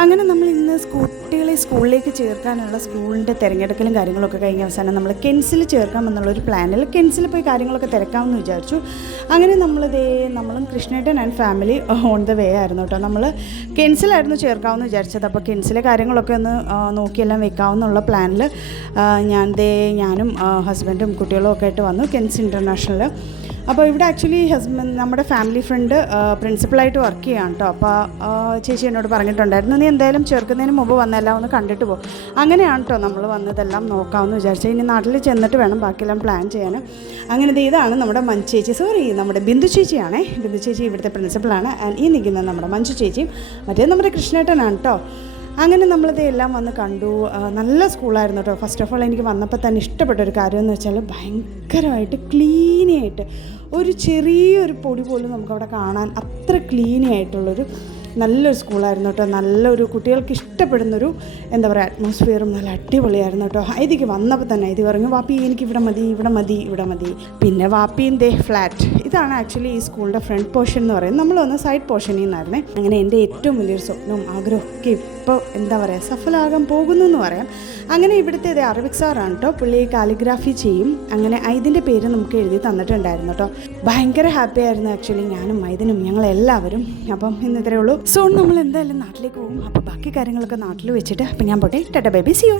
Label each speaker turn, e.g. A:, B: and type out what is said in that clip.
A: അങ്ങനെ നമ്മൾ ഇന്ന് കുട്ടികളെ സ്കൂളിലേക്ക് ചേർക്കാനുള്ള സ്കൂളിന്റെ തിരഞ്ഞെടുക്കലും കാര്യങ്ങളൊക്കെ കഴിഞ്ഞ അവസാനം നമ്മൾ കെൻസിൽ ചേർക്കാമെന്നുള്ള ഒരു പ്ലാനിൽ കെൻസിൽ പോയി കാര്യങ്ങളൊക്കെ തിരക്കാമെന്ന് വിചാരിച്ചു. അങ്ങനെ നമ്മളിതേ നമ്മളും കൃഷ്ണേട്ടൻ and family on the way ആയിരുന്നു കേട്ടോ. നമ്മൾ കെൻസിലായിരുന്നു ചേർക്കാമെന്ന് വിചാരിച്ചത്. അപ്പോൾ കെൻസിലെ കാര്യങ്ങളൊക്കെ ഒന്ന് നോക്കിയെല്ലാം വെക്കാമെന്നുള്ള പ്ലാനിൽ ഞാൻ ദേ ഞാനും ഹസ്ബൻഡും കുട്ടികളും ഒക്കെ ആയിട്ട് വന്നു കെൻസ് ഇന്റർനാഷണൽ അപ്പോൾ ഇവിടെ ആക്ച്വലി ഹസ്ബൻഡ് നമ്മുടെ ഫാമിലി ഫ്രണ്ട് പ്രിൻസിപ്പളായിട്ട് വർക്ക് ചെയ്യാണ് കേട്ടോ അപ്പോൾ ചേച്ചി എന്നോട് പറഞ്ഞിട്ടുണ്ടായിരുന്നു നീ എന്തായാലും ചേർക്കുന്നതിന് മുമ്പ് വന്നെല്ലാം ഒന്ന് കണ്ടിട്ട് പോകും അങ്ങനെയാണ് കേട്ടോ നമ്മൾ വന്നതെല്ലാം നോക്കാമെന്ന് വിചാരിച്ചു ഇനി നാട്ടിൽ ചെന്നിട്ട് വേണം ബാക്കിയെല്ലാം പ്ലാൻ ചെയ്യാൻ. അങ്ങനെ ഇതാണ് നമ്മുടെ മഞ്ജു ചേച്ചി. സോറി നമ്മുടെ ബിന്ദു ചേച്ചിയാണേ. ബിന്ദു ചേച്ചി ഇവിടുത്തെ പ്രിൻസിപ്പളാണ് ആൻഡ് ഈ നിൽക്കുന്നത് നമ്മുടെ മഞ്ജു ചേച്ചിയും മറ്റേ നമ്മുടെ കൃഷ്ണേട്ടനാണ് കേട്ടോ അങ്ങനെ നമ്മളിത് എല്ലാം വന്ന് കണ്ടു. നല്ല സ്കൂളായിരുന്നു കേട്ടോ. ഫസ്റ്റ് ഓഫ് ഓൾ എനിക്ക് വന്നപ്പോൾ തന്നെ ഇഷ്ടപ്പെട്ട ഒരു കാര്യം എന്ന് വെച്ചാൽ ഭയങ്കരമായിട്ട് ക്ലീനി ആയിട്ട് ഒരു ചെറിയൊരു പൊടി പോലും നമുക്കവിടെ കാണാൻ അത്ര ക്ലീനി ആയിട്ടുള്ളൊരു നല്ലൊരു സ്കൂളായിരുന്നു കേട്ടോ. നല്ലൊരു കുട്ടികൾക്ക് ഇഷ്ടപ്പെടുന്നൊരു എന്താ പറയുക അറ്റ്മോസ്ഫിയറും നല്ല അടിപൊളിയായിരുന്നു കേട്ടോ. ഹൈദിക്ക് വന്നപ്പോൾ തന്നെ ഇത് പറഞ്ഞു വാപ്പി എനിക്ക് ഇവിടെ മതി ഇവിടെ മതി ഇവിടെ മതി. പിന്നെ വാപ്പിയും ദേ ഫ്ലാറ്റ് ഇതാണ് ആക്ച്വലി ഈ സ്കൂളിന്റെ ഫ്രണ്ട് പോർഷൻ എന്ന് പറയുന്നത്. നമ്മൾ വന്ന സൈഡ് പോർഷനിൽ നിന്നായിരുന്നേ. അങ്ങനെ എന്റെ ഏറ്റവും വലിയൊരു സ്വപ്നവും ആഗ്രഹവും ഒക്കെ ഇപ്പോൾ എന്താ പറയുക സഫലമാകാൻ പോകുന്നു എന്ന് പറയാം. അങ്ങനെ ഇവിടുത്തെ ഇത് അറബിക് സാറാണ് കേട്ടോ. പുള്ളി കാലിഗ്രാഫി ചെയ്യും. അങ്ങനെ ഇതിന്റെ പേര് നമുക്ക് എഴുതി തന്നിട്ടുണ്ടായിരുന്നു കേട്ടോ. ഭയങ്കര ഹാപ്പി ആയിരുന്നു ആക്ച്വലി ഞാനും മൈദിനും ഞങ്ങളെല്ലാവരും. അപ്പം ഇന്ന് ഇത്രയേ ഉള്ളൂ. സോ നമ്മൾ എന്തായാലും നാട്ടിലേക്ക് പോകും. അപ്പോൾ ബാക്കി കാര്യങ്ങളൊക്കെ നാട്ടിൽ വെച്ചിട്ട് അപ്പം ഞാൻ പോട്ടെ. ടാറ്റ ബേബി സിയോ